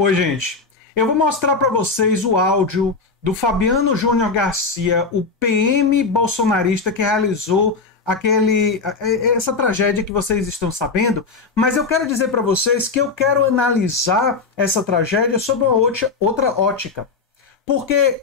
Oi, gente. Eu vou mostrar para vocês o áudio do Fabiano Júnior Garcia, o PM bolsonarista que realizou essa tragédia que vocês estão sabendo, mas eu quero dizer para vocês que eu quero analisar essa tragédia sob uma outra ótica, porque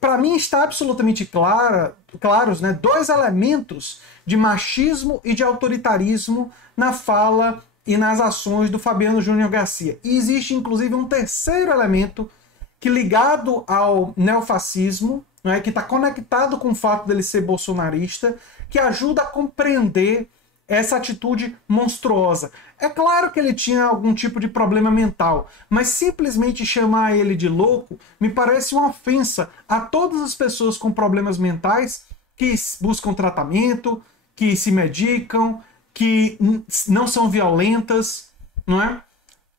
para mim está absolutamente claros, né, dois elementos de machismo e de autoritarismo na fala e nas ações do Fabiano Júnior Garcia. E existe, inclusive, um terceiro elemento que, ligado ao neofascismo, né, que está conectado com o fato dele ser bolsonarista, que ajuda a compreender essa atitude monstruosa. É claro que ele tinha algum tipo de problema mental, mas simplesmente chamar ele de louco me parece uma ofensa a todas as pessoas com problemas mentais que buscam tratamento, que se medicam, que não são violentas, não é?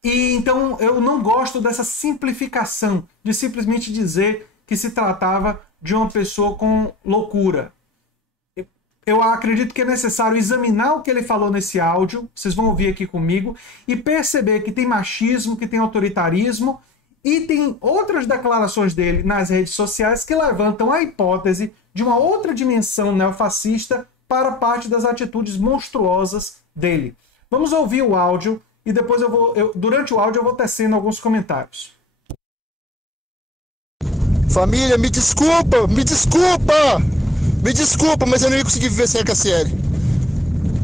E então eu não gosto dessa simplificação de simplesmente dizer que se tratava de uma pessoa com loucura. Eu acredito que é necessário examinar o que ele falou nesse áudio, vocês vão ouvir aqui comigo, e perceber que tem machismo, que tem autoritarismo, e tem outras declarações dele nas redes sociais que levantam a hipótese de uma outra dimensão neofascista para parte das atitudes monstruosas dele. Vamos ouvir o áudio e depois durante o áudio eu vou tecendo alguns comentários. Família, me desculpa, mas eu não ia conseguir viver sem a Cassiele.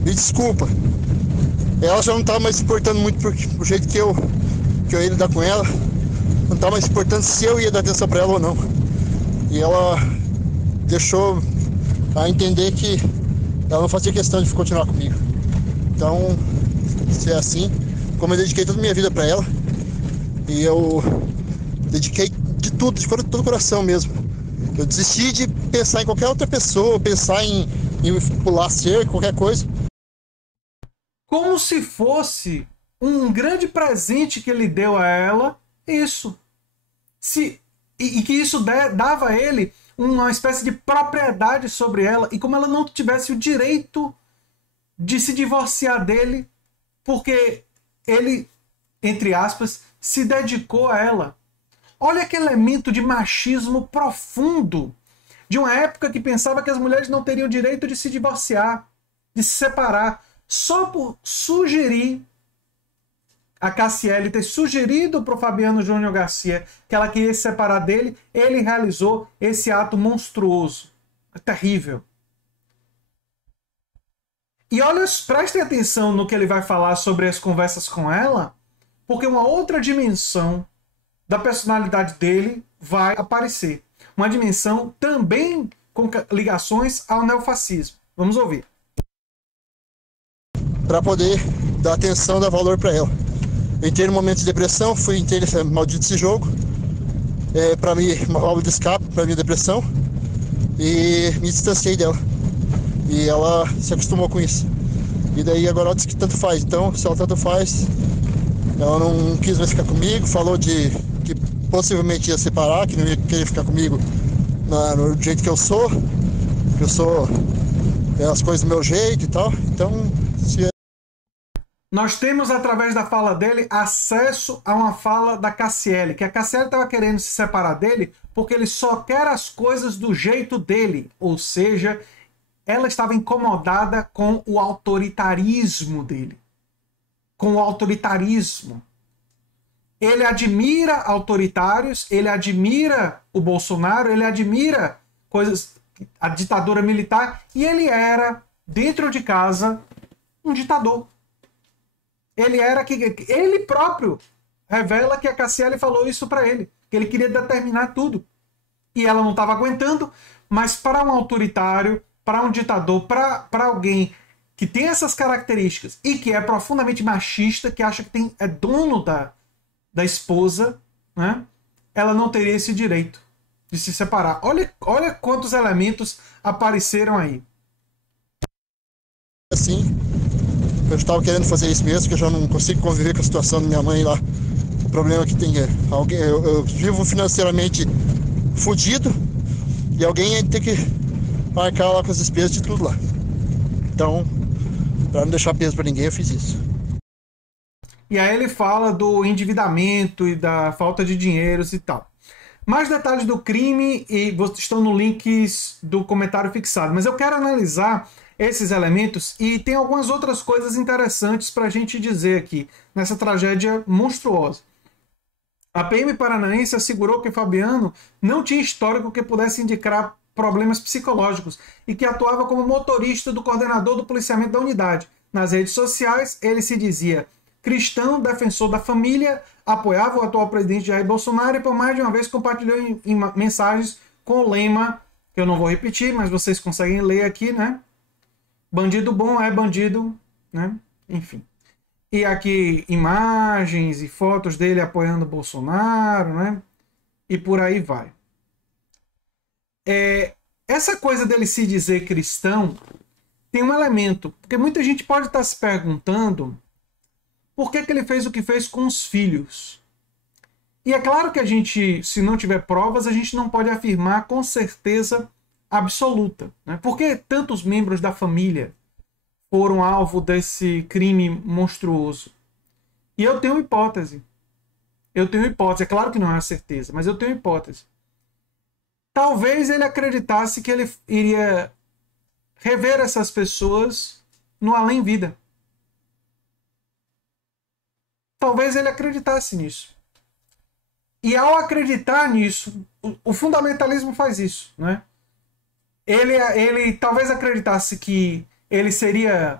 Me desculpa. Ela já não tá mais se importando muito pro jeito que eu ia lidar com ela. Não tá mais se importando se eu ia dar atenção pra ela ou não. E ela deixou a entender que ela não fazia questão de continuar comigo. Então, se é assim, como eu dediquei toda a minha vida pra ela, e eu dediquei de tudo, de todo o coração mesmo. Eu desisti de pensar em qualquer outra pessoa, pensar em pular cerca, qualquer coisa. Como se fosse um grande presente que ele deu a ela, isso. E que isso dava a ele uma espécie de propriedade sobre ela, e como ela não tivesse o direito de se divorciar dele, porque ele, entre aspas, se dedicou a ela. Olha que elemento de machismo profundo, de uma época que pensava que as mulheres não teriam direito de se divorciar, de se separar, só por sugerir, a Cassiele ter sugerido para o Fabiano Júnior Garcia que ela queria se separar dele, ele realizou esse ato monstruoso. É terrível. E olha, prestem atenção no que ele vai falar sobre as conversas com ela, porque uma outra dimensão da personalidade dele vai aparecer. Uma dimensão também com ligações ao neofascismo. Vamos ouvir. Para poder dar atenção, dar valor para ela. Eu entrei num momento de depressão, fui entrei nesse maldito esse jogo, para mim, uma válvula de escape para minha depressão, e me distanciei dela. E ela se acostumou com isso. E daí agora ela diz que tanto faz. Então, se ela tanto faz, ela não quis mais ficar comigo, falou que possivelmente ia separar, que não ia querer ficar comigo no jeito que eu sou as coisas do meu jeito e tal. Então, nós temos, através da fala dele, acesso a uma fala da Cassiele, que a Cassiele estava querendo se separar dele porque ele só quer as coisas do jeito dele, ou seja, ela estava incomodada com o autoritarismo dele, com o autoritarismo. Ele admira autoritários, ele admira o Bolsonaro, ele admira a ditadura militar, e ele era, dentro de casa, um ditador. Ele próprio revela que a Cassiele falou isso para ele, que ele queria determinar tudo. E ela não estava aguentando, mas para um autoritário, para um ditador, para alguém que tem essas características e que é profundamente machista, que acha que é dono da esposa, né? Ela não teria esse direito de se separar. Olha quantos elementos apareceram aí. Assim, eu estava querendo fazer isso mesmo, que eu já não consigo conviver com a situação da minha mãe lá. O problema que tem eu vivo financeiramente fodido e alguém tem que marcar lá com as despesas de tudo lá. Então, para não deixar peso para ninguém, eu fiz isso. E aí ele fala do endividamento e da falta de dinheiros e tal. Mais detalhes do crime e estão no links do comentário fixado. Mas eu quero analisar esses elementos e tem algumas outras coisas interessantes para a gente dizer aqui nessa tragédia monstruosa. A PM paranaense assegurou que Fabiano não tinha histórico que pudesse indicar problemas psicológicos e que atuava como motorista do coordenador do policiamento da unidade. Nas redes sociais, ele se dizia cristão, defensor da família, apoiava o atual presidente Jair Bolsonaro e por mais de uma vez compartilhou em mensagens com o lema, que eu não vou repetir, mas vocês conseguem ler aqui, né? Bandido bom é bandido, né? Enfim. E aqui imagens e fotos dele apoiando o Bolsonaro, né? E por aí vai. Essa coisa dele se dizer cristão tem um elemento, porque muita gente pode estar se perguntando por que ele fez o que fez com os filhos. E é claro que a gente, se não tiver provas, a gente não pode afirmar com certeza absoluta, né? Por que tantos membros da família foram alvo desse crime monstruoso? E eu tenho hipótese. É claro que não é a certeza, mas eu tenho hipótese. Talvez ele acreditasse que ele iria rever essas pessoas no além-vida. Talvez ele acreditasse nisso. E ao acreditar nisso, o fundamentalismo faz isso, né? Ele talvez acreditasse que ele seria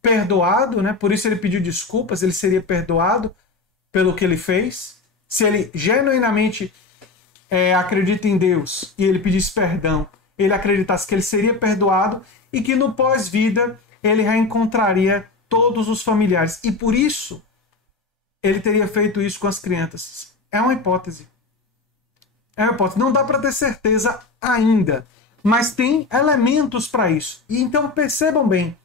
perdoado, né? Por isso ele pediu desculpas, ele seria perdoado pelo que ele fez. Se ele genuinamente acredita em Deus e ele pedisse perdão, ele acreditasse que ele seria perdoado e que no pós-vida ele reencontraria todos os familiares. E por isso ele teria feito isso com as crianças. É uma hipótese. Não dá para ter certeza ainda, mas tem elementos para isso. E então percebam bem,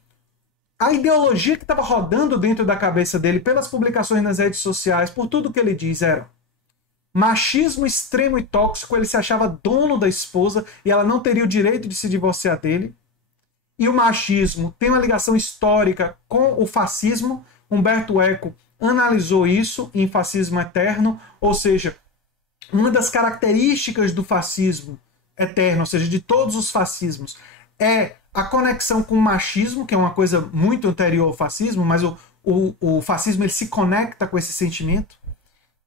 a ideologia que estava rodando dentro da cabeça dele pelas publicações nas redes sociais, por tudo que ele diz, era machismo extremo e tóxico. Ele se achava dono da esposa e ela não teria o direito de se divorciar dele. E o machismo tem uma ligação histórica com o fascismo. Humberto Eco analisou isso em Fascismo Eterno, ou seja, uma das características do fascismo eterno, ou seja, de todos os fascismos, é a conexão com o machismo, que é uma coisa muito anterior ao fascismo, mas o fascismo ele se conecta com esse sentimento.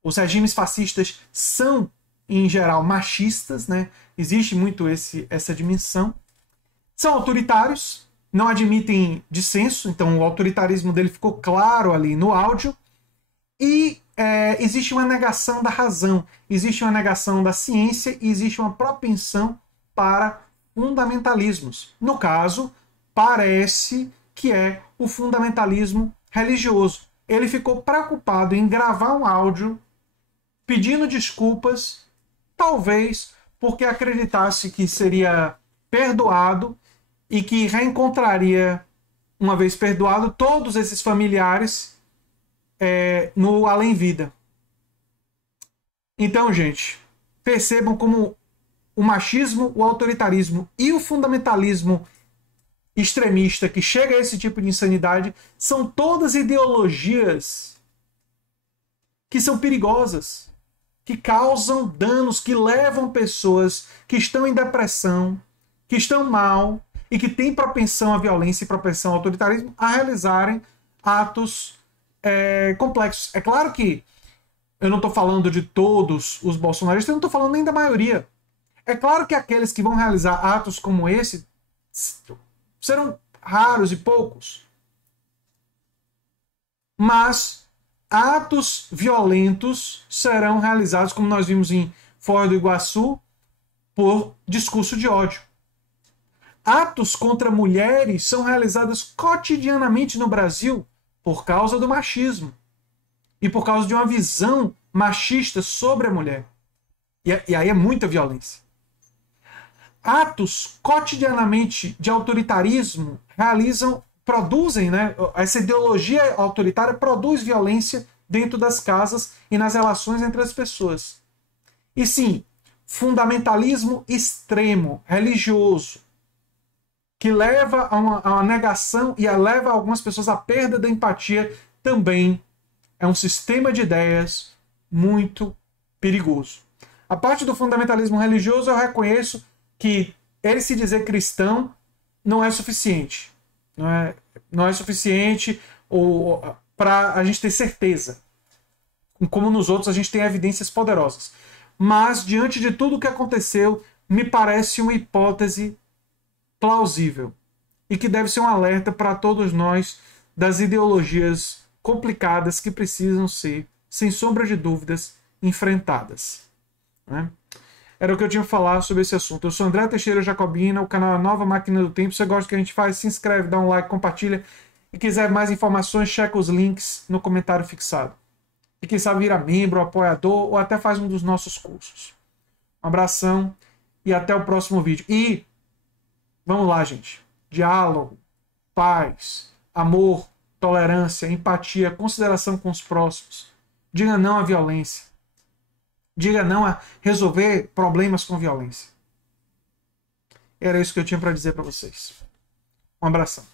Os regimes fascistas são, em geral, machistas, né? Existe muito essa dimensão. São autoritários, não admitem dissenso, então o autoritarismo dele ficou claro ali no áudio. E existe uma negação da razão, existe uma negação da ciência e existe uma propensão para fundamentalismos. No caso, parece que é o fundamentalismo religioso. Ele ficou preocupado em gravar um áudio pedindo desculpas, talvez porque acreditasse que seria perdoado e que reencontraria, uma vez perdoado, todos esses familiares no além-vida. Então, gente, percebam como o machismo, o autoritarismo e o fundamentalismo extremista que chega a esse tipo de insanidade são todas ideologias que são perigosas, que causam danos, que levam pessoas que estão em depressão, que estão mal e que têm propensão à violência e propensão ao autoritarismo a realizarem atos complexos. É claro que eu não estou falando de todos os bolsonaristas, eu não estou falando nem da maioria. É claro que aqueles que vão realizar atos como esse serão raros e poucos. Mas atos violentos serão realizados, como nós vimos em Foz do Iguaçu, por discurso de ódio. Atos contra mulheres são realizados cotidianamente no Brasil por causa do machismo e por causa de uma visão machista sobre a mulher. E aí é muita violência. Atos cotidianamente de autoritarismo produzem, né? Essa ideologia autoritária produz violência dentro das casas e nas relações entre as pessoas. E sim, fundamentalismo extremo, religioso, que leva a uma negação e leva algumas pessoas à perda da empatia, também é um sistema de ideias muito perigoso. A parte do fundamentalismo religioso, eu reconheço que ele se dizer cristão não é suficiente. Não é suficiente para a gente ter certeza. Como nos outros, a gente tem evidências poderosas. Mas, diante de tudo o que aconteceu, me parece uma hipótese plausível. E que deve ser um alerta para todos nós das ideologias complicadas que precisam ser, sem sombra de dúvidas, enfrentadas. Né? Era o que eu tinha a falar sobre esse assunto. Eu sou André Teixeira Jacobina, o canal Nova Máquina do Tempo. Se você gosta do que a gente faz, se inscreve, dá um like, compartilha. E quiser mais informações, checa os links no comentário fixado. E quem sabe vira membro, apoiador ou até faz um dos nossos cursos. Um abração e até o próximo vídeo. E vamos lá, gente. Diálogo, paz, amor, tolerância, empatia, consideração com os próximos. Diga não à violência. Diga não a resolver problemas com violência. Era isso que eu tinha para dizer para vocês. Um abração.